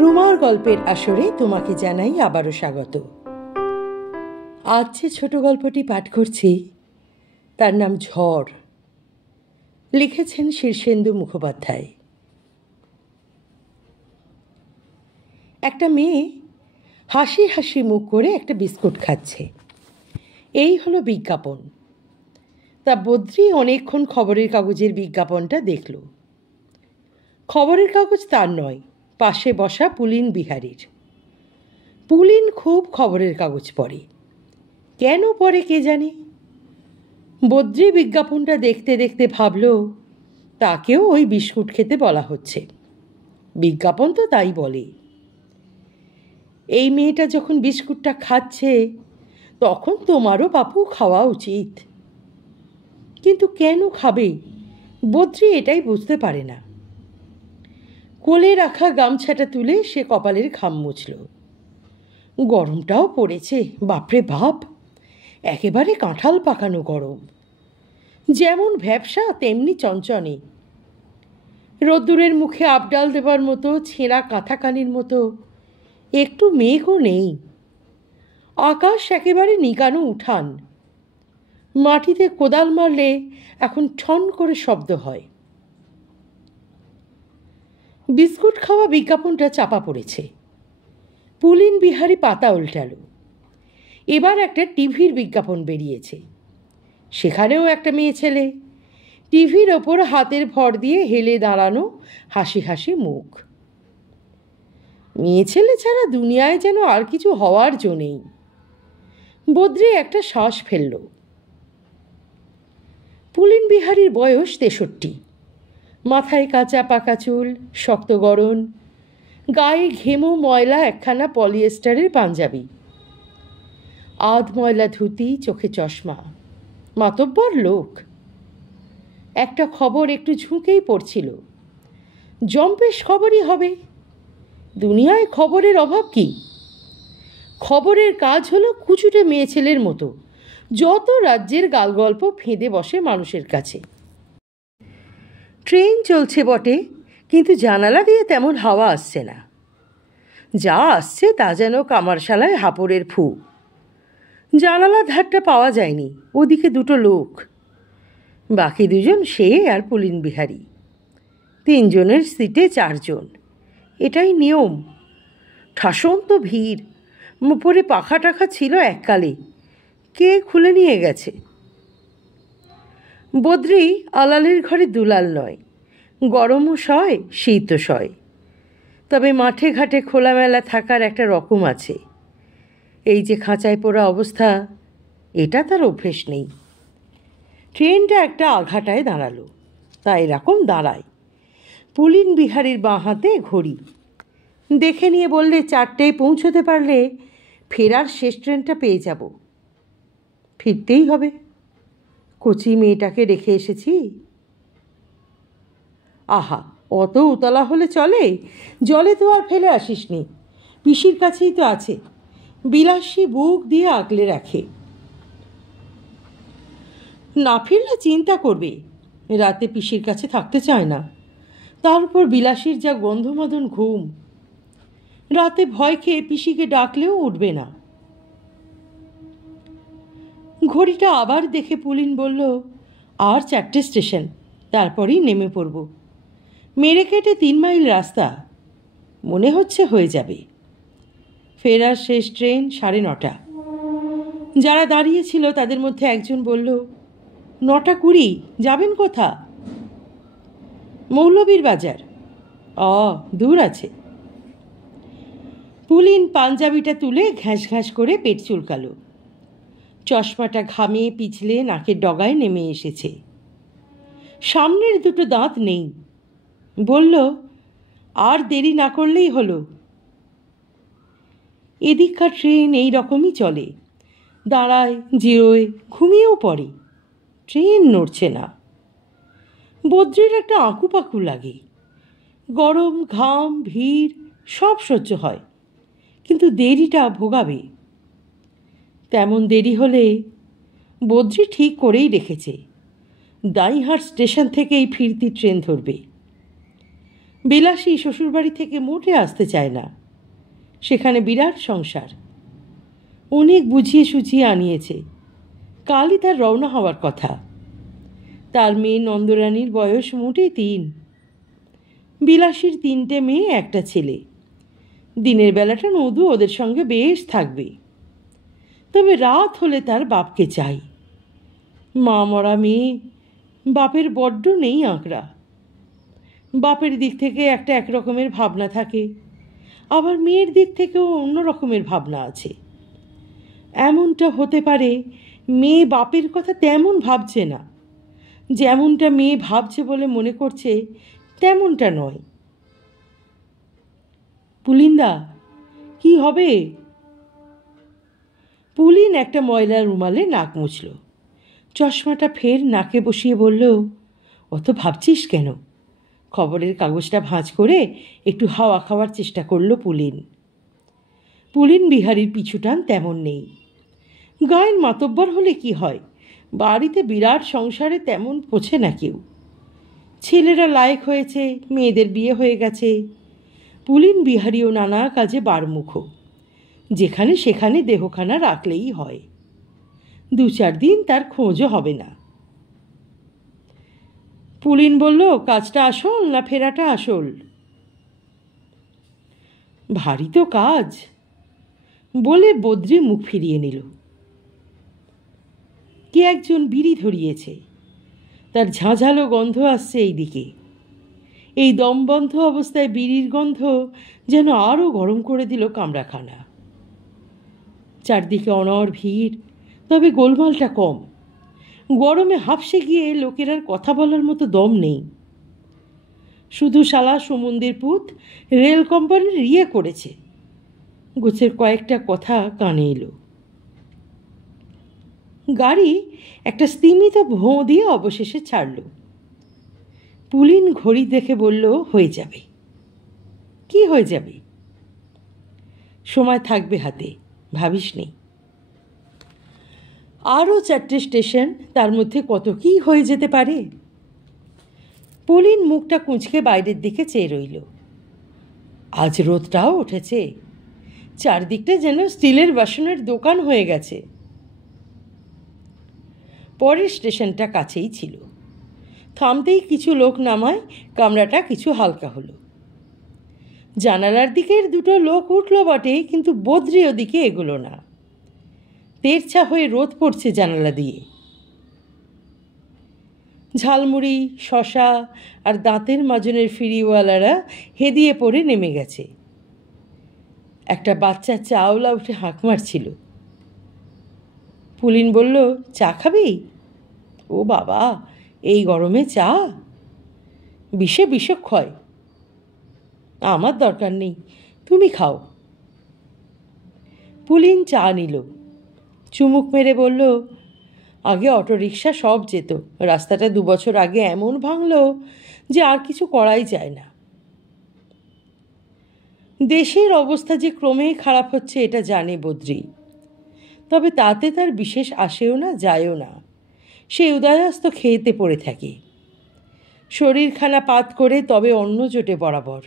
রুমার গল্পের আসরে তোমাকে জানাই আবারও স্বাগত। আজ যে ছোট গল্পটি পাঠ করছি তার নাম ঝড়। লিখেছেন শীর্ষেন্দু মুখোপাধ্যায়। একটা মেয়ে হাসি হাসি মুখ করে একটা বিস্কুট খাচ্ছে। এই হলো বিজ্ঞাপন। তা বদ্রি অনেকক্ষণ খবরের কাগজের বিজ্ঞাপনটা দেখল। খবরের কাগজ তার নয়, পাশে বসা পুলিন বিহারীর। পুলিন খুব খবরের কাগজ পড়ে। কেন পড়ে কে জানে। বদ্রি বিজ্ঞাপনটা দেখতে দেখতে ভাবল তাকেও ওই বিস্কুট খেতে বলা হচ্ছে। বিজ্ঞাপন তো তাই বলে। এই মেয়েটা যখন বিস্কুটটা খাচ্ছে তখন তোমারও বাপু খাওয়া উচিত। কিন্তু কেন খাবে বদ্রি এটাই বুঝতে পারে না। কোলে রাখা গামছাটা তুলে সে কপালের ঘাম মুছল। গরমটাও পড়েছে, বাপরে বাপ, একেবারে কাঁঠাল পাকানো গরম। যেমন ভ্যাপসা তেমনি চঞ্চনে। রোদ্দুরের মুখে আবডাল দেবার মতো ছেঁড়া কাঁথাকানির মতো একটু মেঘও নেই। আকাশ একেবারে নিকানো উঠান। মাটিতে কোদাল মারলে এখন ঠন করে শব্দ হয়। বিস্কুট খাওয়া বিজ্ঞাপনটা চাপা পড়েছে। পুলিন বিহারী পাতা উল্টাল। এবার একটা টিভির বিজ্ঞাপন বেরিয়েছে। সেখানেও একটা মেয়ে ছেলে, টিভির ওপর হাতের ভর দিয়ে হেলে দাঁড়ানো, হাসি হাসি মুখ। মেয়ে ছেলে ছাড়া দুনিয়ায় যেন আর কিছু হওয়ার জো নেই। বদ্রি একটা শ্বাস ফেলল। পুলিন বিহারীর বয়স 63। মাথায় কাঁচা পাকা চুল, শক্ত গরম, গায়ে ঘেমো ময়লা একখানা পলিয়েস্টারের পাঞ্জাবি, আধ ময়লা ধুতি, চোখে চশমা। মাতব্বর লোক। একটা খবর একটু ঝুঁকেই পড়ছিল। জম্পেশ খবরই হবে। দুনিয়ায় খবরের অভাব কি? খবরের কাজ হলো কুচুটে মেয়ে ছেলের মতো যত রাজ্যের গালগল্প ফেঁদে বসে মানুষের কাছে। ট্রেন চলছে বটে, কিন্তু জানালা দিয়ে তেমন হাওয়া আসছে না। যা আসছে তা যেন কামারশালায় হাঁপড়ের ফু। জানালা ধারটা পাওয়া যায়নি। ওদিকে দুটো লোক, বাকি দুজন সে আর পুলিন বিহারী। 3 জনের সিটে 4 জন। এটাই নিয়ম। ঠাসন্ত ভিড়। উপরে পাখা টাখা ছিল এককালে, কে খুলে নিয়ে গেছে। বদ্রি আলালের ঘরে দুলাল নয়। গরমও সয়, শীতও সয়। তবে মাঠে ঘাটে খোলামেলা থাকার একটা রকম আছে। এই যে খাঁচায় পোড়া অবস্থা, এটা তার অভ্যেস নেই। ট্রেনটা একটা আঘাটায় দাঁড়ালো। তা এরকম দাঁড়ায়। পুলিন বিহারীর বাঁ হাতে ঘড়ি। দেখে নিয়ে বললে 4টেয় পৌঁছতে পারলে ফেরার শেষ ট্রেনটা পেয়ে যাব। ফিরতেই হবে। কচি মেয়েটাকে রেখে এসেছি। আহা, অত উতলা হলে চলে? জলে তো আর ফেলে আসিসনি। পিসির কাছেই তো আছে। বিলাসী বুক দিয়ে আগলে রাখে। না ফিরলে চিন্তা করবে। রাতে পিসির কাছে থাকতে চায় না। তার উপর বিলাসীর যা গন্ধমাদন ঘুম। রাতে ভয় খেয়ে পিসিকে ডাকলেও উঠবে না। ঘড়িটা আবার দেখে পুলিন বলল, আর 4টে স্টেশন, তারপরেই নেমে পড়ব। মেরে কেটে 3 মাইল রাস্তা। মনে হচ্ছে হয়ে যাবে। ফেরার শেষ ট্রেন 9:30। যারা দাঁড়িয়েছিল তাদের মধ্যে একজন বলল, 9:20, যাবেন কোথা? মৌলবীর বাজার। দূর আছে। পুলিন পাঞ্জাবিটা তুলে ঘ্যাঁস ঘ্যাঁস করে পেট চুলকালো। চশমাটা ঘামে পিছলে নাকের ডগায় নেমে এসেছে। সামনের দুটো দাঁত নেই। বলল, আর দেরি না করলেই হলো। এদিককার ট্রেন এই রকমই চলে। দাঁড়ায়, জিরোয়, ঘুমিয়েও পড়ে। ট্রেন নড়ছে না। বদ্রির একটা আঁকুপাকু লাগে। গরম, ঘাম, ভিড় সব সহ্য হয়, কিন্তু দেরিটা ভোগাবে। তেমন দেরি হলে বদ্রি ঠিক করেই রেখেছে দাইহাট স্টেশন থেকেই ফিরতি ট্রেন ধরবে। বিলাসী শ্বশুরবাড়ি থেকে মোটে আসতে চায় না। সেখানে বিরাট সংসার, অনেক বুঝিয়ে সুঝিয়ে আনিয়েছে। কালই তার রওনা হওয়ার কথা। তার মেয়ে নন্দরানীর বয়স মোটে 3। বিলাসীর 3টে মেয়ে, একটা ছেলে। দিনের বেলাটা নদু ওদের সঙ্গে বেশ থাকবে, তবে রাত হলে তার বাপকে চাই। মা মরা মেয়ে, বাপের বড্ড নেই আঁকড়া। বাপের দিক থেকে একটা একরকমের ভাবনা থাকে, আবার মেয়ের দিক থেকেও অন্য রকমের ভাবনা আছে। এমনটা হতে পারে মেয়ে বাপের কথা তেমন ভাবছে না, যেমনটা মেয়ে ভাবছে বলে মনে করছে তেমনটা নয়। পুলিন্দা, কি হবে? পুলিন একটা ময়লা রুমালে নাক মুছল, চশমাটা ফের নাকে বসিয়ে বলল, অত ভাবছিস কেন? খবরের কাগজটা ভাঁজ করে একটু হাওয়া খাওয়ার চেষ্টা করল পুলিন। পুলিন বিহারীর পিছুটান তেমন নেই। গায়ের মাতব্বর হলে কি হয়, বাড়িতে বিরাট সংসারে তেমন পোছে না কেউ। ছেলেরা লায়েক হয়েছে, মেয়েদের বিয়ে হয়ে গেছে। পুলিন বিহারীও নানা কাজে বারমুখ, যেখানে সেখানে দেহখানা রাখলেই হয়। 2-4 দিন তার খোঁজও হবে না। পুলিন বলল, কাজটা আসল না ফেরাটা আসল? ভারী তো কাজ, বলে বদ্রি মুখ ফিরিয়ে নিল। কে একজন বিড়ি ধরিয়েছে, তার ঝাঁঝালো গন্ধ আসছে এই দিকে। এই দমবন্ধ অবস্থায় বিড়ির গন্ধ যেন আরও গরম করে দিল কামরাখানা। চারদিকে অনর ভিড়, তবে গোলমালটা কম। গরমে হাঁফসে গিয়ে লোকের আর কথা বলার মতো দম নেই। শুধু শালা সুমন্দির পুত রেল কোম্পানির ইয়ে করেছে, গোছের কয়েকটা কথা কানে এলো। গাড়ি একটা স্তিমিত ভোঁ দিয়ে অবশেষে ছাড়ল। পুলিন ঘড়ি দেখে বলল, হয়ে যাবে। কি হয়ে যাবে? সময় থাকবে হাতে, ভাবিস নেই। আরও 4টে স্টেশন, তার মধ্যে কত কি হয়ে যেতে পারে। পুলিন মুখটা কুঁচকে বাইরের দিকে চেয়ে রইল। আজ রোদটাও উঠেছে, চারদিকটা যেন স্টিলের বাসনের দোকান হয়ে গেছে। পরের স্টেশনটা কাছেই ছিল। থামতেই কিছু লোক নামায় কামরাটা কিছু হালকা হলো। জানালার দিকের 2টো লোক উঠল বটে, কিন্তু বদ্রি ওদিকে এগোলো না। তেরছা হয়ে রোদ পড়ছে জানালা দিয়ে। ঝালমুড়ি, শশা আর দাঁতের মাজনের ফিরিওয়ালারা হেদিয়ে পড়ে নেমে গেছে। একটা বাচ্চা চাওলা উঠে হাঁক মারছিল। পুলিন বলল, চা খাবি? ও বাবা, এই গরমে চা? বিষক্ষয়। আমার দরকার নেই, তুমি খাও। পুলিন চা নিল, চুমুক মেরে বলল, আগে অটোরিকশা সব যেত, রাস্তাটা 2 বছর আগে এমন ভাঙল যে আর কিছু করাই যায় না। দেশের অবস্থা যে ক্রমেই খারাপ হচ্ছে এটা জানে বদ্রি, তবে তাতে তার বিশেষ আসেও না যায়ও না। সে উদয়াস্ত খেয়েতে পড়ে থাকে, শরীরখানা পাত করে তবে অন্য জোটে বরাবর।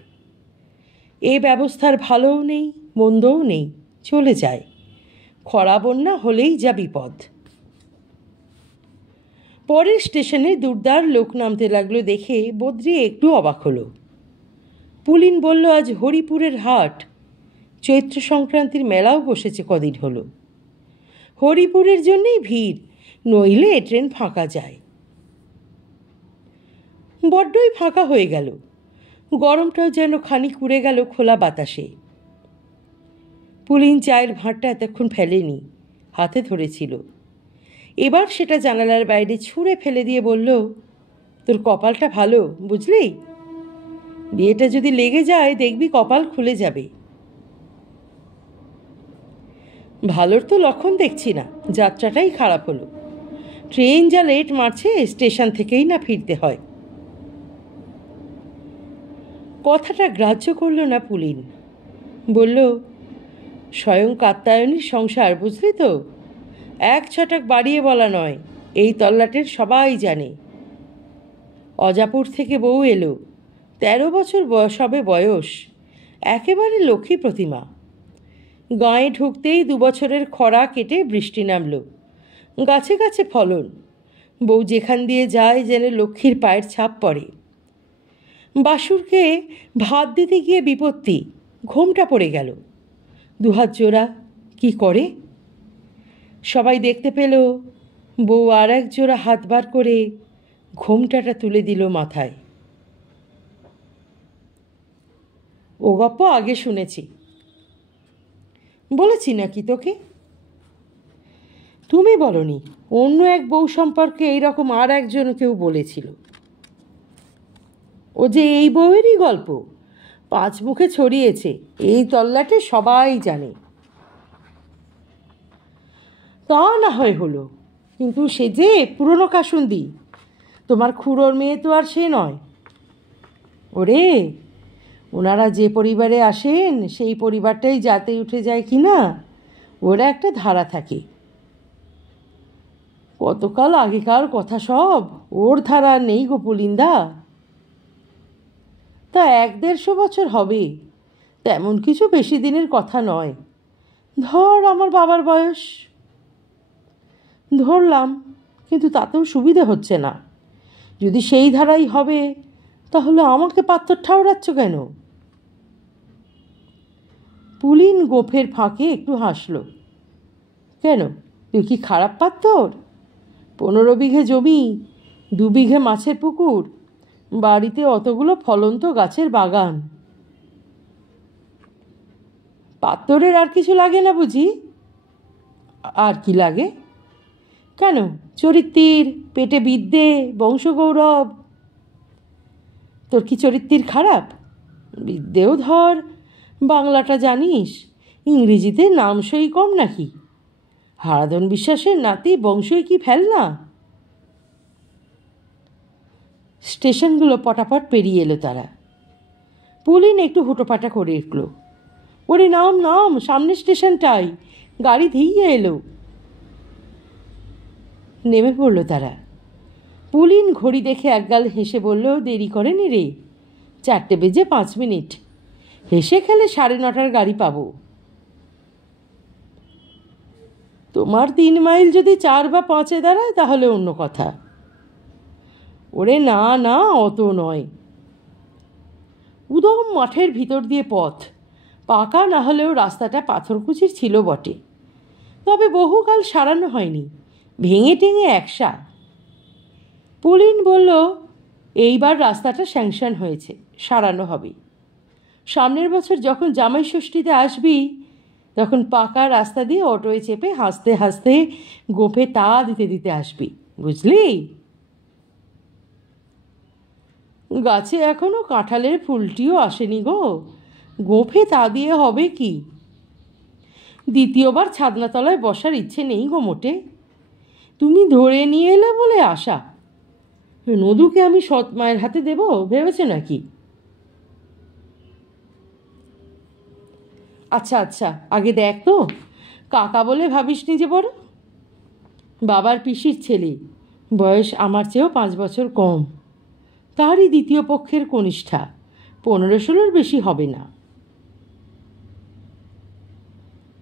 এ ব্যবস্থার ভালোও নেই মন্দও নেই, চলে যায়। খরা বন্যা হলেই যা বিপদ। পরের স্টেশনে দুর্দার লোক নামতে লাগলো দেখে বদ্রি একটু অবাক হলো। পুলিন বলল, আজ হরিপুরের হাট, চৈত্র সংক্রান্তির মেলাও বসেছে কদিন হলো। হরিপুরের জন্যেই ভিড়, নইলে ট্রেন ফাঁকা যায়। বড্ডই ফাঁকা হয়ে গেল, গরমটাও যেন খানিক উড়ে গেল খোলা বাতাসে। পুলিন চায়ের ভাঁড়টা এতক্ষণ ফেলেনি, হাতে ধরেছিল। এবার সেটা জানালার বাইরে ছুঁড়ে ফেলে দিয়ে বলল, তোর কপালটা ভালো, বুঝলি? বিয়েটা যদি লেগে যায় দেখবি কপাল খুলে যাবে। ভালোর তো লক্ষণ দেখছি না, যাত্রাটাই খারাপ হলো। ট্রেন যা লেট মারছে, স্টেশন থেকেই না ফিরতে হয়। কথাটা গ্রাহ্য করল না পুলিন। বলল, স্বয়ং কাত্যায়নীর সংসার, বুঝলি তো? 1 ছটাক বাড়িয়ে বলা নয়, এই তল্লাটের সবাই জানে। অজাপুর থেকে বউ এলো, 13 বছর সবে বয়স, একেবারে লক্ষ্মী প্রতিমা। গাঁয়ে ঢুকতেই 2 বছরের খরা কেটে বৃষ্টি নামল, গাছে গাছে ফলন। বউ যেখান দিয়ে যায় যেন লক্ষ্মীর পায়ের ছাপ পড়ে। বাসুরকে ভাত দিতে গিয়ে বিপত্তি, ঘোমটা পড়ে গেল। 2 হাত জোড়া, কি করে? সবাই দেখতে পেল বউ আর এক জোড়া হাত বার করে ঘোমটাটা তুলে দিল মাথায়। ও গপ্প আগে শুনেছি, বলেছি নাকি তোকে? তুমি বলনি, অন্য এক বউ সম্পর্কে এইরকম আর একজন কেউ বলেছিল। ও যে এই বউয়েরই গল্প, 5 মুখে ছড়িয়েছে, এই তল্লাটে সবাই জানে। তা না হয় হলো, কিন্তু সে যে পুরনো কাসুন্দি, তোমার খুড়োর মেয়ে তো আর সে নয়। ওরে, ওনারা যে পরিবারে আসেন সেই পরিবারটাই যাতে উঠে যায় কি না, ওরা একটা ধারা থাকে। কতকাল আগেকার কথা সব, ওর ধারা নেই গো পুলিন্দা। তা 1-150 বছর হবে, তেমন কিছু বেশি দিনের কথা নয়। ধর আমার বাবার বয়স। ধরলাম, কিন্তু তাতেও সুবিধে হচ্ছে না। যদি সেই ধারাই হবে তাহলে আমাকে পাত্তর ঠাউরাচ্ছ কেন? পুলিন গোফের ফাঁকে একটু হাসল। কেন, তুই কি খারাপ পাত্তর? 15 বিঘে জমি, 2 বিঘে মাছের পুকুর, বাড়িতে অতগুলো ফলন্ত গাছের বাগান। পাত্তরের আর কিছু লাগে না বুঝি? আর কি লাগে? কেন, চরিত্রের, পেটে বিদ্যে, বংশগৌরব। তোর কি চরিত্রের খারাপ? বিদ্যেও ধর, বাংলাটা জানিস, ইংরেজিতে নামসই কম নাকি? হারাধন বিশ্বাসের নাতি বংশই কি ফেল না? স্টেশনগুলো পটাপট পেরিয়ে এলো তারা। পুলিন একটু হুটোপাটা করে উঠল। ওরে নাম নাম, সামনের স্টেশনটাই, গাড়ি ধীরে এলো। নেমে পড়ল তারা। পুলিন ঘড়ি দেখে একগাল হেসে বলল, দেরি করেনি রে, 4:05। হেসে খেলে 9:30 গাড়ি পাবো। তোমার 3 মাইল যদি 4 বা 5-এ দাঁড়ায় তাহলে অন্য কথা। ওরে না না, অত নয়। উদম মাঠের ভিতর দিয়ে পথ, পাকা না হলেও রাস্তাটা পাথরকুচির ছিল বটে, তবে বহুকাল সারানো হয়নি, ভেঙে টেঙে একসা। পুলিন বলল, এইবার রাস্তাটা স্যাংশন হয়েছে, সারানো হবে। সামনের বছর যখন জামাই ষষ্ঠীতে আসবি তখন পাকা রাস্তা দিয়ে অটোয় চেপে হাসতে হাসতে গোফে তা দিতে দিতে আসবি, বুঝলি? গাছে এখনো কাঁঠালের ফুলটিও আসেনি গো, গোফে তা দিয়ে হবে কি? দ্বিতীয়বার ছাদনাতলায় বসার ইচ্ছে নেই গো মোটে। তুমি ধরে নিয়ে এলে বলে আশা। নদুকে আমি সৎ মায়ের হাতে দেব ভেবেছে নাকি? আচ্ছা আচ্ছা, আগে দেখ তো, কাকা বলে ভাবিস নি যে বড়? বাবার পিসির ছেলে, বয়স আমার চেয়েও 5 বছর কম, তারই দ্বিতীয় পক্ষের কনিষ্ঠা, 15-16 বেশি হবে না।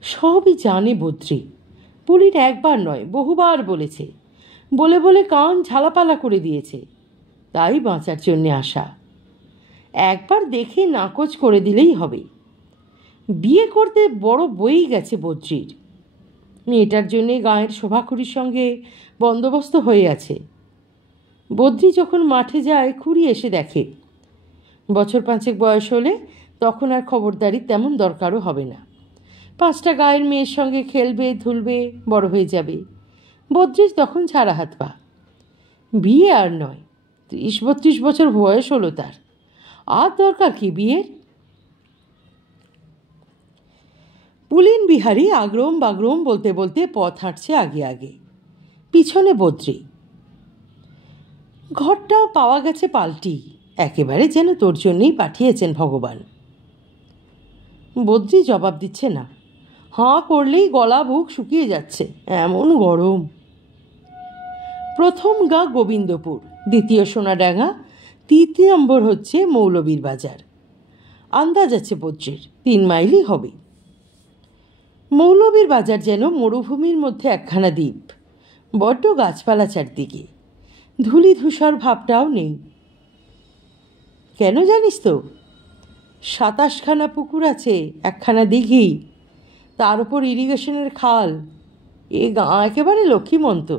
সবই জানে বদ্রী, পুলিন একবার নয় বহুবার বলেছে, বলে বলে কান ঝালাপালা করে দিয়েছে, তাই বাঁচার জন্যে আসা। একবার দেখে নাকচ করে দিলেই হবে। বিয়ে করতে বড় বই গেছে বদ্রীর, মেয়েটার জন্যে গাঁয়ের শোভাখুরির সঙ্গে বন্দোবস্ত হয়ে আছে। বদ্রী যখন মাঠে যায় খুঁড়ি এসে দেখে। বছর 5 বয়স হলে তখন আর খবরদারি তেমন দরকারও হবে না, 5টা গায়ের মেয়ের সঙ্গে খেলবে ধুলবে, বড় হয়ে যাবে। বদ্রীর তখন ছাড়া হাত পা। বিয়ে আর নয়, 30-32 বছর বয়স হলো তার, আর দরকার কি বিয়ের? পুলিন বিহারী আগ্রম বাগ্রম বলতে বলতে পথ হাঁটছে আগে আগে, পিছনে বদ্রী। ঘরটাও পাওয়া গেছে পাল্টি, একেবারে যেন তোর জন্যেই পাঠিয়েছেন ভগবান। বদ্রী জবাব দিচ্ছে না, হাঁ করলেই গলা বুক শুকিয়ে যাচ্ছে, এমন গরম। প্রথম গা গোবিন্দপুর, দ্বিতীয় সোনাডাঙ্গা, তৃতীয় নম্বর হচ্ছে মৌলবীর বাজার। আন্দাজ আছে বজ্রের 3 মাইলই হবে। মৌলবীর বাজার যেন মরুভূমির মধ্যে একখানা দ্বীপ, বড্ড গাছপালা চারদিকে, ধূলি ধূসর ভাবটাও নেই। কেন জানিস তো? 27খানা পুকুর আছে, একখানা দিঘি, তার উপর ইরিগেশনের খাল। এ গাঁ একেবারে লক্ষ্মীমন্ত।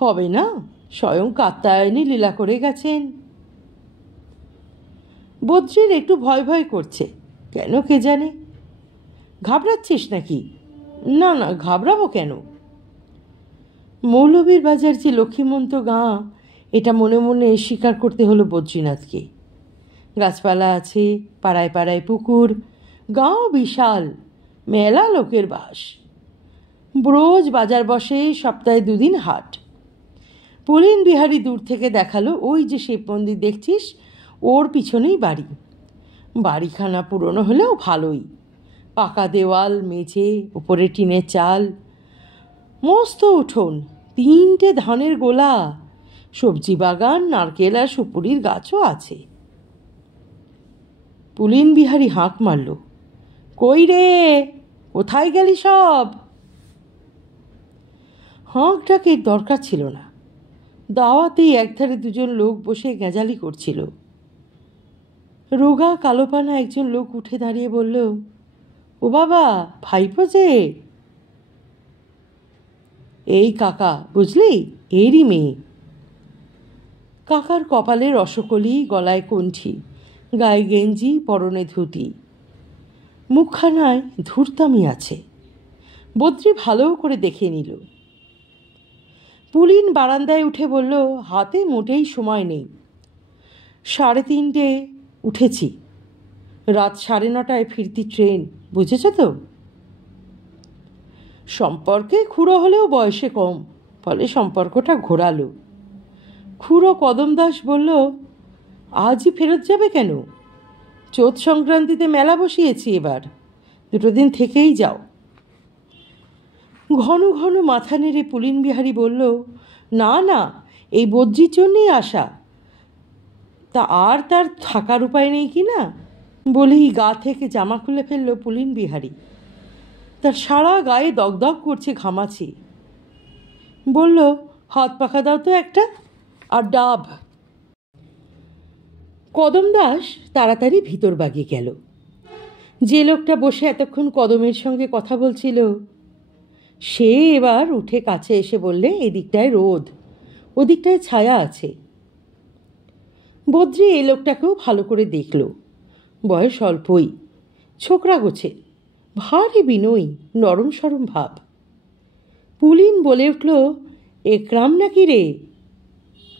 হবে না, স্বয়ং কাত্যায়নী লীলা করে গেছেন। বদ্রির একটু ভয় ভয় করছে, কেন কে জানে। ঘাবড়াচ্ছিস নাকি? না না, ঘাবড়াবো কেন? মৌলবীর বাজার যে লক্ষ্মীমন্ত গাঁ, এটা মনে মনে স্বীকার করতে হলো বদ্রীনাথকে। গাছপালা আছে, পাড়ায় পাড়ায় পুকুর, গাঁও বিশাল, মেলা লোকের বাস। রোজ বাজার বসে, সপ্তাহে 2 দিন হাট। পুলিন বিহারী দূর থেকে দেখালো, ওই যে শিব মন্দির দেখছিস, ওর পিছনেই বাড়ি। বাড়িখানা পুরনো হলেও ভালোই, পাকা দেওয়াল, মেঝে, উপরে টিনের চাল, মস্ত উঠোন, 3টে ধানের গোলা, সবজি বাগান, নারকেল আর সুপুরির গাছও আছে। পুলিন বিহারী হাঁক মারল, কই রে, কোথায় গেলি সব? হাঁক ডাকের দরকার ছিল না। দাওয়াতেই একধারে 2জন লোক বসে গেঁজালি করছিল। রোগা কালোপানা একজন লোক উঠে দাঁড়িয়ে বলল, ও বাবা, ভাইপো যে? এই কাকা, বুঝলি, এরই মেয়ে। কাকার কপালে রসকলি, গলায় কণ্ঠি, গায়ে গেঞ্জি, পরনে ধুতি, মুখখানায় ধূর্তামি আছে। বদ্রি ভালো করে দেখে নিল। পুলিন বারান্দায় উঠে বলল, হাতে মোটেই সময় নেই। 3:30 উঠেছি, রাত 9:30 ফিরতি ট্রেন, বুঝেছ তো? সম্পর্কে খুড়ো হলেও বয়সে কম, ফলে সম্পর্কটা ঘোরালো। খুড়ো কদম দাস বলল, আজই ফেরত যাবে কেন? চোথ সংক্রান্তিতে মেলা বসিয়েছি, এবার 2 দিন থেকেই যাও। ঘন ঘন মাথা নেড়ে পুলিন বিহারী বলল, না না, এই বদ্রির জন্যেই আসা। তা আর তার থাকার উপায় নেই কি না? বলেই গা থেকে জামা খুলে ফেলল পুলিন বিহারী। তার সারা গায়ে দগদগ করছে ঘামাচি। বলল, হাত পাখা দাও তো একটা, আর ডাব। কদম দাস তাড়াতাড়ি ভিতর বাগে গেল। যে লোকটা বসে এতক্ষণ কদমের সঙ্গে কথা বলছিল, সে এবার উঠে কাছে এসে বললে, এদিকটায় রোদ, ওদিকটায় ছায়া আছে। বদ্রি এই লোকটাকেও ভালো করে দেখল। বয়স অল্পই, ছোকরা গোছে, ভারী বিনয়ী, নরম সরম ভাব। পুলিন বলে উঠল, একরাম নাকি রে?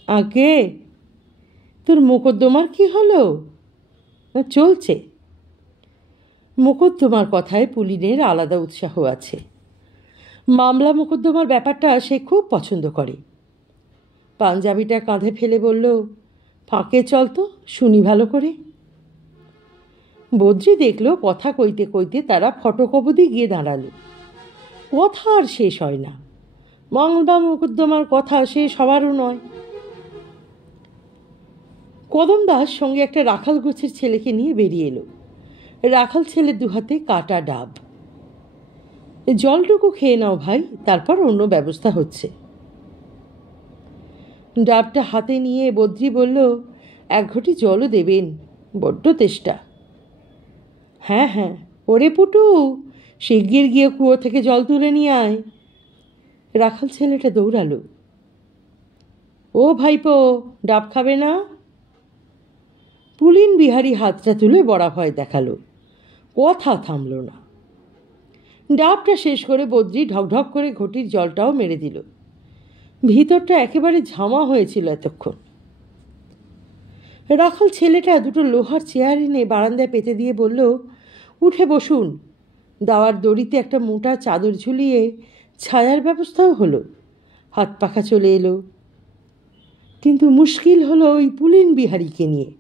আগে, তোর মোকদ্দমার কি হলো? চলছে। মোকদ্দমার কথায় পুলিনের আলাদা উৎসাহ আছে। মামলা মোকদ্দমার ব্যাপারটা সে খুব পছন্দ করে। পাঞ্জাবিটা কাঁধে ফেলে বলল, ফাঁকে চল তো, শুনি ভালো করে। বদ্রি দেখল কথা কইতে কইতে তারা ফটক অবধি গিয়ে দাঁড়ালো। কথা আর শেষ হয় না। মামলা মোকদ্দমার কথা শেষ হওয়ারও নয়। কদম দাস সঙ্গে একটা রাখাল গোছের ছেলেকে নিয়ে বেরিয়ে এলো। রাখাল ছেলের 2 হাতে কাটা ডাব। জলটুকু খেয়ে নাও ভাই, তারপর অন্য ব্যবস্থা হচ্ছে। ডাবটা হাতে নিয়ে বদ্রি বলল, 1 ঘটি জলও দেবেন, বড্ড তেষ্টা। হ্যাঁ হ্যাঁ, ওরে পুটু, শিগগির গিয়ে কুয়ো থেকে জল তুলে নিয়ে আয়। রাখাল ছেলেটা দৌড়ালো। ও ভাইপো, ডাব খাবে না? পুলিন বিহারী হাতটা তুলে বড়া ভয় দেখালো, কথা থামল না। ডাবটা শেষ করে বদ্রি ঢকঢক করে ঘটির জলটাও মেরে দিল। ভিতরটা একেবারে ঝামা হয়েছিল এতক্ষণ। রাখাল ছেলেটা 2টো লোহার চেয়ার এনে বারান্দায় পেতে দিয়ে বলল, উঠে বসুন। দাওয়ার দড়িতে একটা মোটা চাদর ঝুলিয়ে ছায়ার ব্যবস্থাও হলো। হাত পাখা চলে এলো। কিন্তু মুশকিল হলো ওই পুলিন বিহারীকে নিয়ে।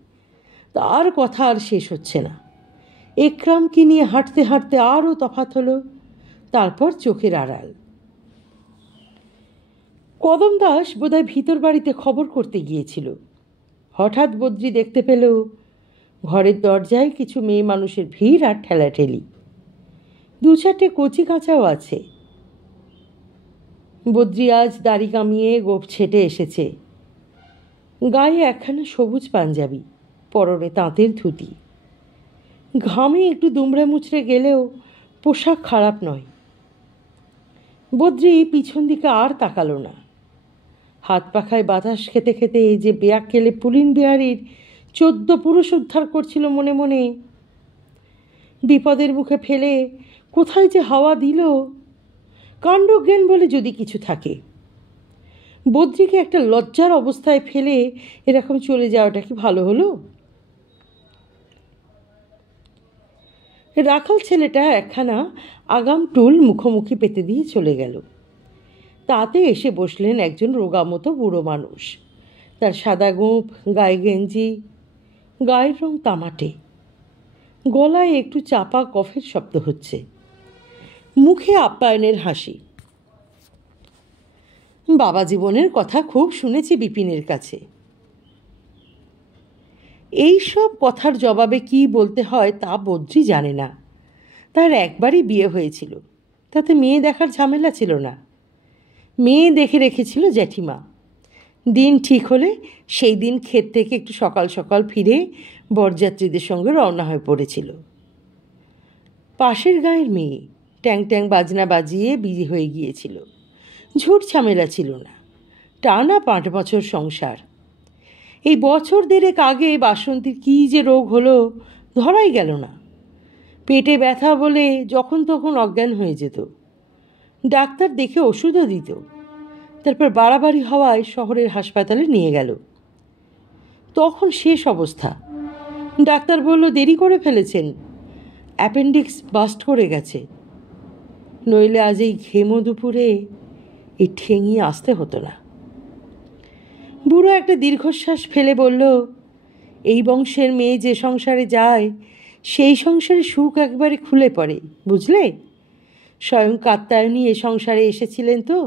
তার কথা আর শেষ হচ্ছে না। একরামকে নিয়ে হাঁটতে হাঁটতে আরও তফাৎ হলো। তারপর চোখের আড়াল। কদম দাস বোধহয় ভিতর বাড়িতে খবর করতে গিয়েছিল। হঠাৎ বদ্রি দেখতে পেল ঘরের দরজায় কিছু মেয়ে মানুষের ভিড় আর ঠেলাঠেলি। দু চারটে কচি কাঁচাও আছে। বদ্রি আজ দাড়ি কামিয়ে গোঁফ ছেটে এসেছে। গায়ে একখানা সবুজ পাঞ্জাবি, পরনে তাঁতের ধুতি। ঘামে একটু দুমড়ে মুচড়ে গেলেও পোশাক খারাপ নয়। বদ্রি পিছন দিকে আর তাকালো না। হাত পাখায় বাতাস খেতে খেতে যে ব্যাগ খেলে পুলিন বিহারীর 14 পুরুষ উদ্ধার করছিল মনে মনে, বিপদের মুখে ফেলে কোথায় যে হাওয়া দিল। কাণ্ডজ্ঞান বলে যদি কিছু থাকে, বদ্রিকে একটা লজ্জার অবস্থায় ফেলে এরকম চলে যাওয়াটা কি ভালো হলো? রাখাল ছেলেটা একখানা আগাম টুল মুখোমুখি পেতে দিয়ে চলে গেল। তাতে এসে বসলেন একজন রোগামতো বুড়ো মানুষ। তার সাদা গোঁফ, গায়ে গেঞ্জি, গায়ের রং তামাটে, গলায় একটু চাপা কফের শব্দ হচ্ছে, মুখে আপ্যায়নের হাসি। বাবা জীবনের কথা খুব শুনেছি বিপিনের কাছে। এই সব কথার জবাবে কি বলতে হয় তা বদ্রি জানে না। তার একবারই বিয়ে হয়েছিল, তাতে মেয়ে দেখার ঝামেলা ছিল না। মেয়ে দেখে রেখেছিল জ্যাঠিমা। দিন ঠিক হলে সেই দিন ক্ষেত থেকে একটু সকাল সকাল ফিরে বরযাত্রীদের সঙ্গে রওনা হয়ে পড়েছিল। পাশের গাঁয়ের মেয়ে ট্যাং ট্যাং বাজনা বাজিয়ে বিয়ে হয়ে গিয়েছিল। ঝুট ঝামেলা ছিল না। টানা 5 বছর সংসার। এই বছর দেড়েক আগে বাসন্তীর কী যে রোগ হলো ধরাই গেল না। পেটে ব্যথা বলে যখন তখন অজ্ঞান হয়ে যেত। ডাক্তার দেখে ওষুধও দিত। তারপর বাড়াবাড়ি হওয়ায় শহরের হাসপাতালে নিয়ে গেল। তখন শেষ অবস্থা। ডাক্তার বলল দেরি করে ফেলেছেন, অ্যাপেন্ডিক্স বাস্ট করে গেছে, নইলে আজ এই ঘেমো দুপুরে এই ঠেঙিয়ে আসতে হতো না। বুড়ো একটা দীর্ঘশ্বাস ফেলে বলল, এই বংশের মেয়ে যে সংসারে যায় সেই সংসারে সুখ একবারে খুলে পড়ে, বুঝলে? স্বয়ং কাত্যায়নী এ সংসারে এসেছিলেন তো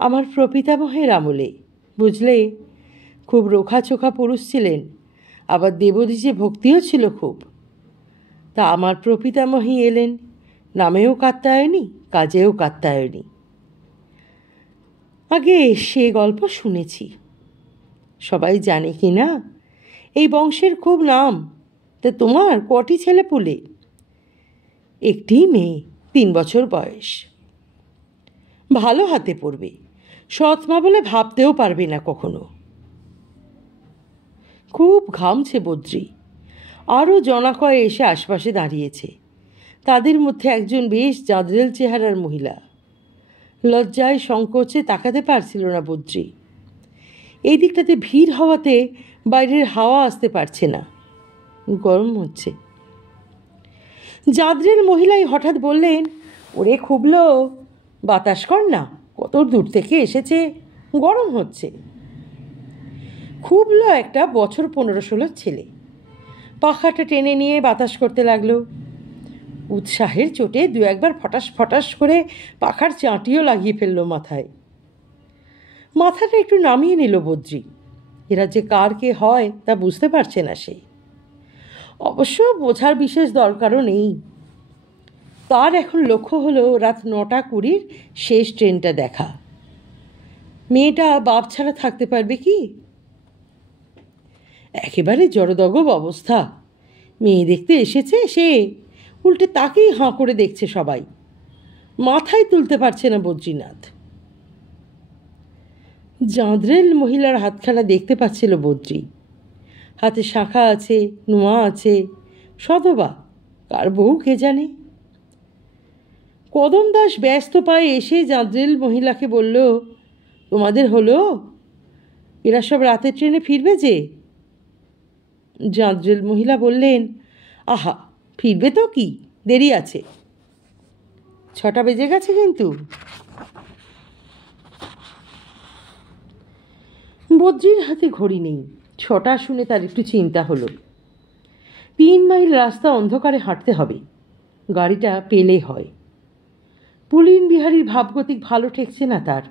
আমার প্রপিতামহের আমলে, বুঝলে? খুব রোখাচোখা পুরুষ ছিলেন, আবার দেবদ্বিজে ভক্তিও ছিল খুব। তা আমার প্রপিতামহী এলেন, নামেও কাত্যায়নী, কাজেও কাত্যায়নী। আগে সে গল্প শুনেছি, সবাই জানে কি না? এই বংশের খুব নাম। তা তোমার কটি ছেলে পুলে? একটি মেয়ে, 3 বছর বয়স। ভালো হাতে পড়বে, সৎ মা বলে ভাবতেও পারবে না কখনো। খুব ঘামছে বদ্রি। আরও জনাকয় এসে আশপাশে দাঁড়িয়েছে। তাদের মধ্যে একজন বেশ জাদরেল চেহারার মহিলা। লজ্জায় সংকোচে তাকাতে পারছিল না বদ্রি। এই দিকটাতে ভিড় হওয়াতে বাইরের হাওয়া আসতে পারছে না, গরম হচ্ছে। জাদরেল মহিলাই হঠাৎ বললেন, ওরে খুবলো, বাতাস কর না, কত দূর থেকে এসেছে, গরম হচ্ছে। খুবলো একটা বছর 15-16 ছেলে। পাখাটা টেনে নিয়ে বাতাস করতে লাগলো। উৎসাহের চোটে 2-1বার ফটাস ফটাস করে পাখার চাঁটিও লাগিয়ে ফেললো মাথায়। মাথাটা একটু নামিয়ে নিল বদ্রি। এরা যে কার কে হয় তা বুঝতে পারছে না সে। অবশ্য বোঝার বিশেষ দরকারও নেই। তার এখন লক্ষ্য হলো রাত 9:20 শেষ ট্রেনটা দেখা। মেয়েটা বাপ ছাড়া থাকতে পারবে কি? একেবারে জড়দগব অবস্থা। মেয়ে দেখতে এসেছে সে, উল্টে তাকেই হাঁ করে দেখছে সবাই। মাথায় তুলতে পারছে না বদ্রীনাথ। জাঁদরেল মহিলার হাতখানা দেখতে পাচ্ছিল বদ্রি। হাতে শাঁখা আছে, নোয়া আছে, সধবা, কার বউ কে জানে। কদম দাস ব্যস্ত পায়ে এসে জাঁদরেল মহিলাকে বলল, তোমাদের হলো? এরা সব রাতের ট্রেনে ফিরবে যে? জাঁদরেল মহিলা বললেন, আহা, ফিরবে তো কি, দেরি আছে, 6টা বেজে গেছে কিন্তু। বদ্রির হাতে ঘড়ি নেই। 6টা শুনে তার একটু চিন্তা হলো। 3 মাইল রাস্তা অন্ধকারে হাঁটতে হবে, গাড়িটা পেলে হয়। পুলিন বিহারীর ভাবগতিক ভালো ঠেকছে না তার।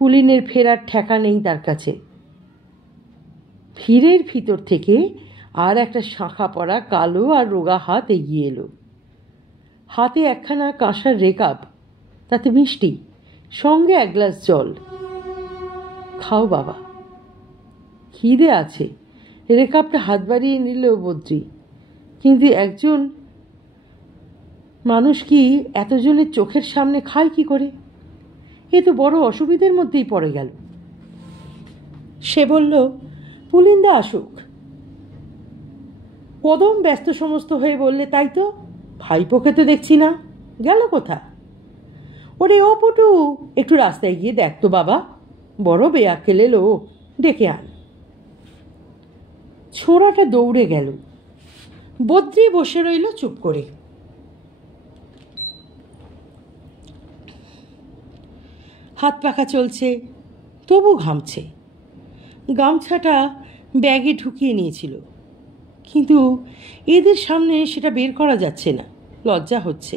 পুলিনের ফেরার ঠেকা নেই তার কাছে। ভিড়ের ভিতর থেকে আর একটা শাঁখা পড়া কালো আর রোগা হাত এগিয়ে এলো। হাতে একখানা কাঁসার রেকাব, তাতে মিষ্টি, সঙ্গে এক গ্লাস জল। খাও বাবা। খিদে আছে। রেকাবটা হাত বাড়িয়ে নিল বদ্রি। কিন্তু একজন মানুষ কি এতজনের চোখের সামনে খায় কি করে? এ তো বড় অসুবিধার মধ্যেই পড়ে গেল। সে বলল, পুলিন্দা আসুক। কদম ব্যস্ত সমস্ত হয়ে বললে, তাই তো, ভাইপোকে তো দেখছি না, গেল কোথা? ওরে ও পটু, একটু রাস্তায় গিয়ে দেখ তো বাবা, বড় বেয়াক্কেল এলো, ডেকে আন। ছোড়াটা দৌড়ে গেল। বদ্রি বসে রইল চুপ করে। হাত পাখা চলছে, তবু ঘামছে। গামছাটা ব্যাগে ঢুকিয়ে নিয়েছিল, কিন্তু এদের সামনে সেটা বের করা যাচ্ছে না, লজ্জা হচ্ছে।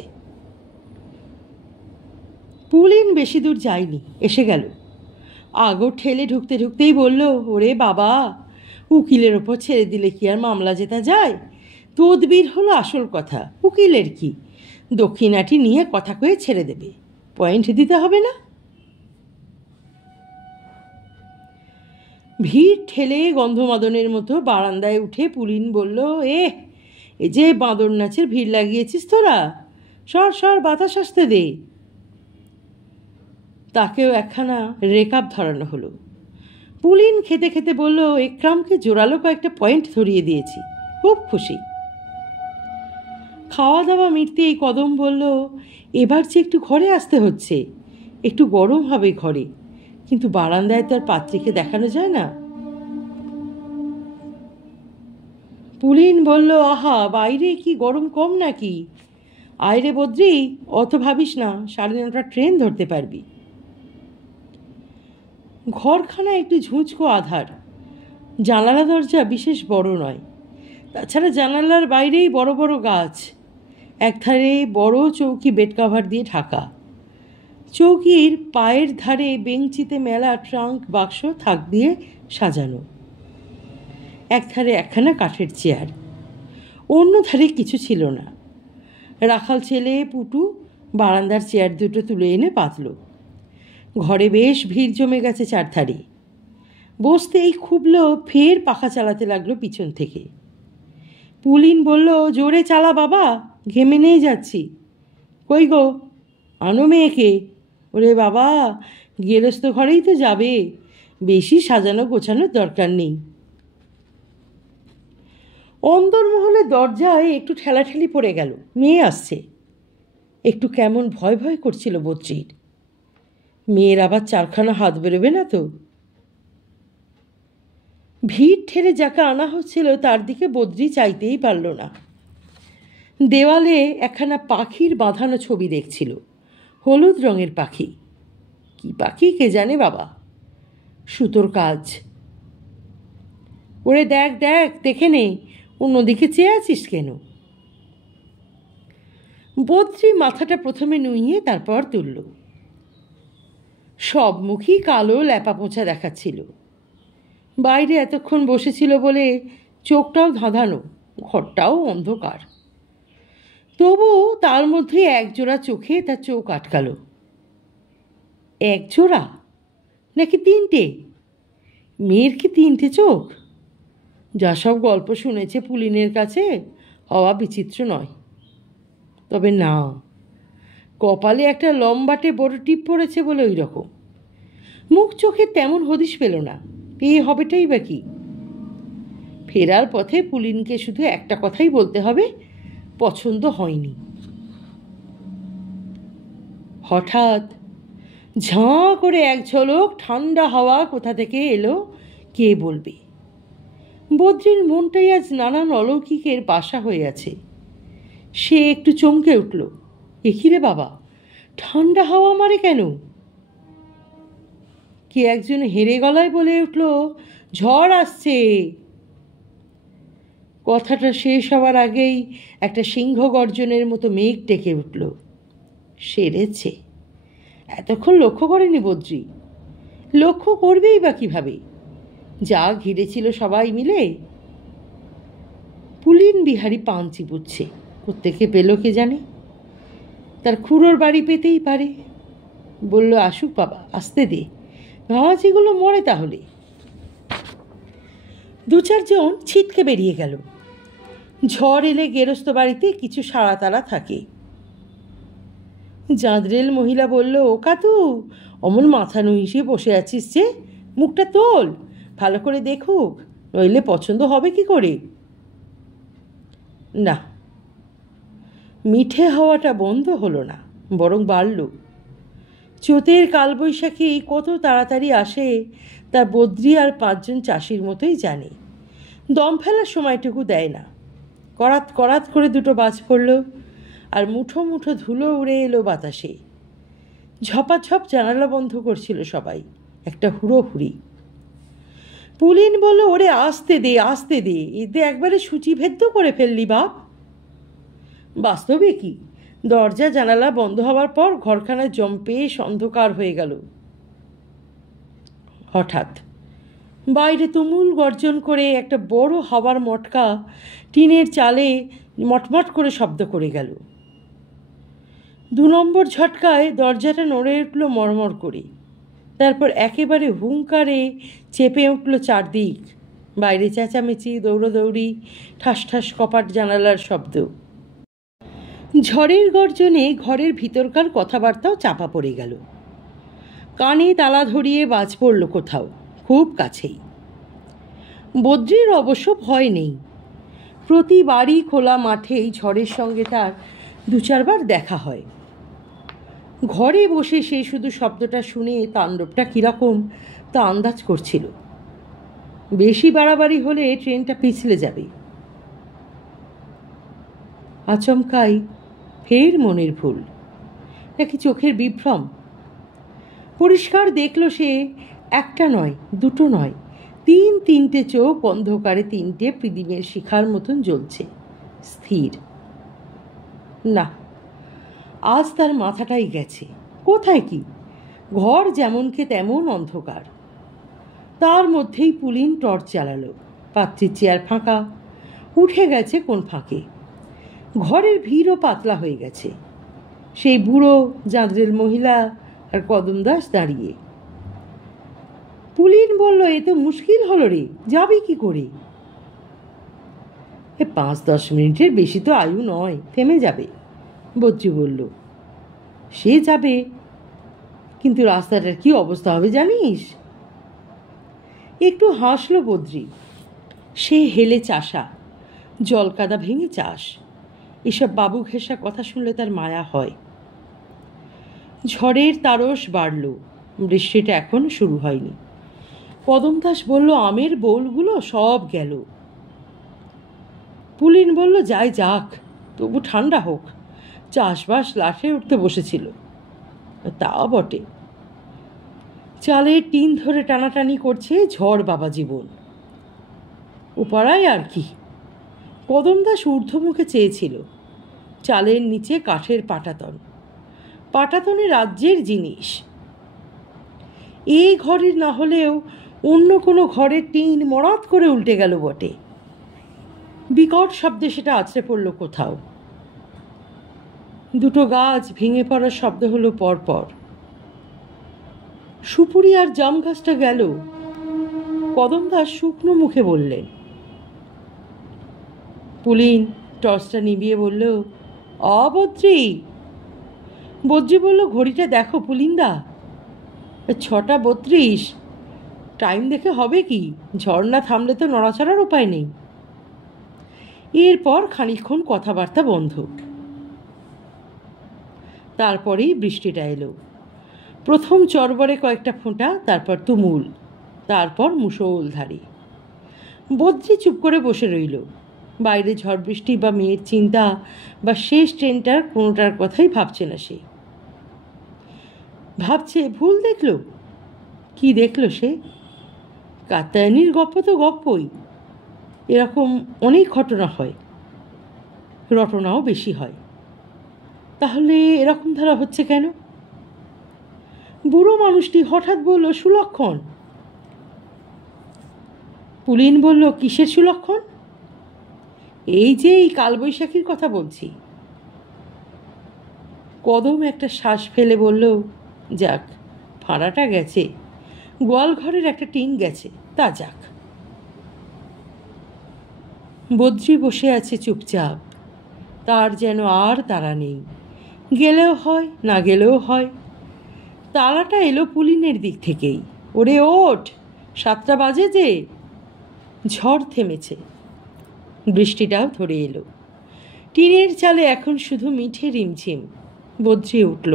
পুলিন বেশি দূর যায়নি, এসে গেল। আগর ঠেলে ঢুকতে ঢুকতেই বলল, ওরে বাবা, উকিলের ওপর ছেড়ে দিলে কি আর মামলা জেতা যায়? তদবির হলো আসল কথা, উকিলের কি, দক্ষিণাটি নিয়ে কথা কয়ে ছেড়ে দেবে, পয়েন্ট দিতে হবে না। ভিড় ঠেলে গন্ধমাদনের মতো বারান্দায় উঠে পুলিন বলল, এ যে বাঁদর নাচের ভিড় লাগিয়েছিস তোরা, সর সর, বাতাস আসতে দে। তাকেও একখানা রেকাব ধরানো হলো। পুলিন খেতে খেতে বলল, একরামকে জোরালো কয়েকটা পয়েন্ট ধরিয়ে দিয়েছি, খুব খুশি। খাওয়া দাওয়া মিটতেই কদম বলল, এবার যে একটু ঘরে আসতে হচ্ছে, একটু গরম হবে ঘরে, কিন্তু বারান্দায় তো আর পাত্রীকে দেখানো যায় না। পুলিন বলল, আহা, বাইরে কি গরম কম নাকি? আয়রে বদ্রি, অত ভাবিস না, 9:30 ট্রেন ধরতে পারবি। ঘরখানা একটু ঝুঁচকো আধার, জানালা দরজা বিশেষ বড় নয়, তাছাড়া জানালার বাইরেই বড় বড় গাছ, একধারে বড় চৌকি বেড কাভার দিয়ে ঢাকা। চৌকির পায়ের ধারে বেঞ্চিতে মেলা ট্রাঙ্ক বাক্স থাক দিয়ে সাজানো, একধারে একখানা কাঠের চেয়ার, অন্য ধারে কিছু ছিল না। রাখাল ছেলে পুটু বারান্দার চেয়ার দুটো তুলে এনে পাতল। ঘরে বেশ ভিড় জমে গেছে চারধারে। বসতেই খুবল, ফের পাখা চালাতে লাগলো পিছন থেকে। পুলিন বলল, জোরে চালা বাবা, ঘেমে নিয়ে যাচ্ছি। কই গো, আনো মেয়েকে। ওরে বাবা, গেরস্ত ঘরেই তো যাবে, বেশি সাজানো গোছানোর দরকার নেই। অন্দরমহলের দরজায় একটু ঠেলাঠেলি পড়ে গেল, মেয়ে আসছে। একটু কেমন ভয় ভয় করছিল বদ্রির, মেয়ের আবার চারখানা হাত বেরোবে না তো। ভিড় ঠেলে যাকে আনা হচ্ছিল তার দিকে বদ্রি চাইতেই পারল না। দেওয়ালে একখানা পাখির বাঁধানো ছবি দেখছিল, হলুদ রঙের পাখি। কি পাখি কে জানে বাবা, সুতোর কাজ। ওরে দেখ দেখ, দেখে নে, অন্যদিকে চেয়ে আছিস কেন? বদ্রি মাথাটা প্রথমে নুইয়ে তারপর তুলল। সব মুখই কালো ল্যাপা পোঁছা দেখাচ্ছিল। বাইরে এতক্ষণ বসেছিল বলে চোখটাও ধাঁধানো, ঘরটাও অন্ধকার। তবু তার মধ্যে একজোড়া চোখে তার চোখ আটকালো। একজোড়া নাকি তিনটে? মেয়ের কি তিনটে চোখ? যা সব গল্প শুনেছে পুলিনের কাছে, হওয়া বিচিত্র নয়। তবে না, কপালে একটা লম্বাটে বড় টিপ পড়েছে বলে ওই রকম। মুখ চোখে তেমন হদিশ পেল না, পেয়ে হবেটাই বা কি। ফেরার পথে পুলিনকে শুধু একটা কথাই বলতে হবে, পছন্দ হয়নি। হঠাৎ ঝাঁ করে এক ঝলক ঠান্ডা হাওয়া কোথা থেকে এলো কে বলবে। বদ্রির মনটাই আজ নানান অলৌকিকের বাসা হয়ে আছে। সে একটু চমকে উঠল, এখিরে বাবা, ঠান্ডা হাওয়া মারে কেন? কে একজন হেরে গলায় বলে উঠল, ঝড় আসছে। কথাটা শেষ হওয়ার আগেই একটা সিংহ গর্জনের মতো মেঘ ডেকে উঠল। সেরেছে। এতক্ষণ লক্ষ্য করেনি বদ্রি, লক্ষ্য করবেই বা কীভাবে? যা ঘিরেছিল সবাই মিলে। পুলিন বিহারি পান চিবুচ্ছে, কোত্থেকে পেল কে জানে। তার খুড়োর বাড়ি পেতেই পারে। বলল, আসুক বাবা, আসতে দে, ঘামাচিগুলো মরে তাহলে। দু চারজন ছিটকে বেরিয়ে গেল। ঝড় এলে গেরস্ত বাড়িতে কিছু সাড়া তাড়া থাকে। জাঁদরেল মহিলা বলল, ও কাতু, অমন মাথা নুইসে বসে আছিস যে, মুখটা তোল, ভালো করে দেখুক, নইলে পছন্দ হবে কি করে। না, মিঠে হওয়াটা বন্ধ হলো না, বরং বাড়ল। চোতের কালবৈশাখী কত তাড়াতাড়ি আসে তা বদ্রি আর 5 জন চাষির মতোই জানে। দম ফেলার সময়টুকু দেয় না। করাত করাত করে দুটো বাজ পড়ল, আর মুঠো মুঠো ধুলো উড়ে এলো বাতাসে। ঝপাঝপ জানালা বন্ধ করছিল সবাই, একটা হুড়োহুড়ি। পুলিন বলল, ওরে আসতে দে, আসতে দে, এতে একবারে সূচিভেদ্য করে ফেললি বাপ। বাস্তবে কি, দরজা জানালা বন্ধ হওয়ার পর ঘরখানা জম্পেশ অন্ধকার হয়ে গেল। হঠাৎ বাইরে তুমুল গর্জন করে একটা বড় হাওয়ার মটকা টিনের চালে মটমট করে শব্দ করে গেল। 2 নম্বর ঝটকায় দরজাটা নড়ে উঠল মরমর করে। তারপর একেবারে হুঙ্কারে চেপে উঠল চারদিক। বাইরে চেঁচামেচি, দৌড়োদৌড়ি, ঠাস ঠাস কপাট জানালার শব্দ। ঝড়ের গর্জনে ঘরের ভিতরকার কথাবার্তাও চাপা পড়ে গেল। কানে তালা ধরিয়ে বাজ পড়ল কোথাও, খুব কাছেই। বদ্রির অবশ্য ভয় নেই। প্রতিবারই খোলা মাঠেই ঝড়ের সঙ্গে তার 2-4 বার দেখা হয়। ঘরে বসে সে শুধু শব্দটা শুনে তাণ্ডবটা কীরকম তা আন্দাজ করছিল। বেশি বাড়াবাড়ি হলে ট্রেনটা পিছলে যাবে। আচমকাই ফের মনের ভুল, নাকি চোখের বিভ্রম। পরিষ্কার দেখল সে, একটা নয়, দুটো নয়, 3-3টে চোখ অন্ধকারে 3টে প্রদীপের শিখার মতন জ্বলছে, স্থির। না, আজ তার মাথাটাই গেছে। কোথায় কি, ঘর যেমনকে তেমন অন্ধকার। তার মধ্যেই পুলিন টর্চ জ্বালালো। পাত্রীর চেয়ার ফাঁকা, উঠে গেছে কোন ফাঁকে। ঘরের ভিড়ও পাতলা হয়ে গেছে। সেই বুড়ো জাঁদরেল মহিলা আর কদম দাস দাঁড়িয়ে। পুলিন বলল, এ তো মুশকিল হলো রে, যাবি কি করে? 5-10 মিনিটের বেশি তো আয়ু নয়, থেমে যাবে, বদ্রি বলল। সে যাবে, কিন্তু রাস্তাটার কি অবস্থা হবে জানিস? একটু হাসল বদ্রি। সে হেলে চাষা, জলকাদা ভেঙে চাষ, এসব বাবু ঘেঁষা কথা শুনলে তার মায়া হয়। ঝড়ের তারস বাড়ল, বৃষ্টিটা এখনো শুরু হয়নি। কদম দাস বলল, আমের বোলগুলো সব গেল। পুলিন বলল, যাই যাক, তবু ঠান্ডা হোক, চাষবাস লাঠে উঠতে বসেছিল। তা বটে, চালের টিন ধরে টানাটানি করছে ঝড় বাবা জীবন। উপারায় আর কি। কদম দাস ঊর্ধ্বমুখে চেয়েছিল। চালের নিচে কাঠের পাটাতন, পাটাতনে রাজ্যের জিনিস। এই ঘরের না হলেও অন্য কোনো ঘরের টিন মরাত করে উল্টে গেল বটে। বিকট শব্দে সেটা আছড়ে পড়ল কোথাও। 2টো গাছ ভেঙে পড়ার শব্দ হলো পরপর। সুপুরি আর জাম গাছটা গেল। কদম দাস শুকনো মুখে বললেন। পুলিন টর্চটা নিভিয়ে বলল, অবদ্রি। বদ্রি বলল, ঘড়িটা দেখো পুলিন্দা, 6:32। টাইম দেখে হবে কি, ঝড় না থামলে তো নড়াচড়ার উপায় নেই। এরপর খানিকক্ষণ কথাবার্তা বন্ধ। তারপরেই বৃষ্টিটা এলো। প্রথম চরবরে কয়েকটা ফোঁটা, তারপর তুমুল, তারপর মুষলধারে। বদ্রি চুপ করে বসে রইল। বাইরে ঝড় বৃষ্টি বা মেয়ের চিন্তা বা শেষ ট্রেনটার কোনোটার কথাই ভাবছে না সে। ভাবছে ভুল দেখল। কি দেখল সে? কাত্যায়নীর গপ্প তো গপ্পই, এরকম অনেক ঘটনা হয়, রটনাও বেশি হয়। তাহলে এরকম ধারা হচ্ছে কেন? বুড়ো মানুষটি হঠাৎ বলল, সুলক্ষণ। পুলিন বলল, কিসের সুলক্ষণ? এই যে এই কালবৈশাখীর কথা বলছি। কদম একটা শ্বাস ফেলে বলল, যাক, ভাড়াটা গেছে, গোয়ালঘরের একটা টিন গেছে, তা যাক। বদ্রি বসে আছে চুপচাপ, তার যেন আর তাড়া নেই, গেলেও হয় না গেলেও হয়। তাড়াটা এলো পুলিনের দিক থেকেই। ওরে ওঠ, 7টা বাজে যে। ঝড় থেমেছে, বৃষ্টিটাও ধরে এলো। টিনের চালে এখন শুধু মিঠে রিমঝিম। বদ্রি উঠল।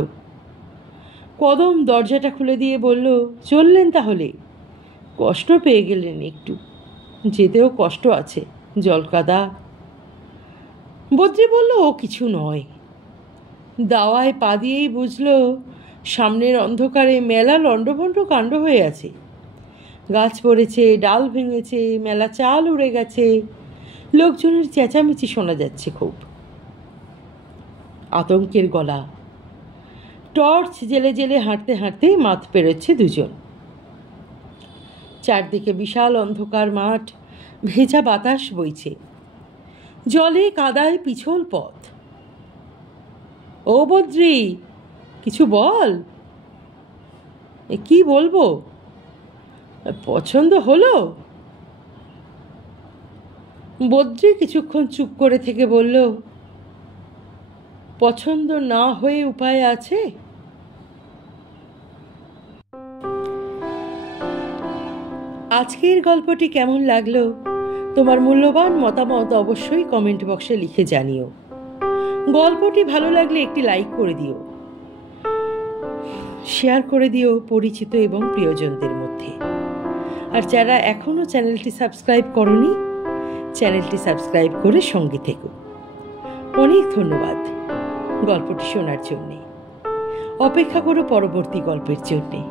কদম দরজাটা খুলে দিয়ে বলল, চললেন তাহলে? কষ্ট পেয়ে গেলেন একটু? যেতেও কষ্ট আছে, জলকাদা। বদ্রি বলল, ও কিছু নয়। দাওয়ায় পা দিয়েই বুঝল সামনের অন্ধকারে মেলা লণ্ডভণ্ড কাণ্ড হয়ে আছে। গাছ পড়েছে, ডাল ভেঙেছে, মেলা চাল উড়ে গেছে, লোকজনের চেঁচামেচি শোনা যাচ্ছে খুব। আতঙ্কের গলা। টর্চ জেলে জেলে হাঁটতে হাঁটতে মাঠ পেরোচ্ছে দুজন। চারদিকে বিশাল অন্ধকার মাঠ, ভেজা বাতাস বইছে, জলে কাদায় পিছল পথ। ও বদ্রি, কিছু বল। কি বলবো? পছন্দ হলো? বদ্রি কিছুক্ষণ চুপ করে থেকে বলল, পছন্দ না হয়ে উপায় আছে? আজকের গল্পটি কেমন লাগলো তোমার মূল্যবান মতামত অবশ্যই কমেন্ট বক্সে লিখে জানিও। গল্পটি ভালো লাগলে একটি লাইক করে দিও, শেয়ার করে দিও পরিচিত এবং প্রিয়জনদের মধ্যে। আর যারা এখনও চ্যানেলটি সাবস্ক্রাইব করনি, চ্যানেলটি সাবস্ক্রাইব করে সঙ্গে থেকো। অনেক ধন্যবাদ গল্পটি শোনার জন্যে। অপেক্ষা করো পরবর্তী গল্পের জন্যে।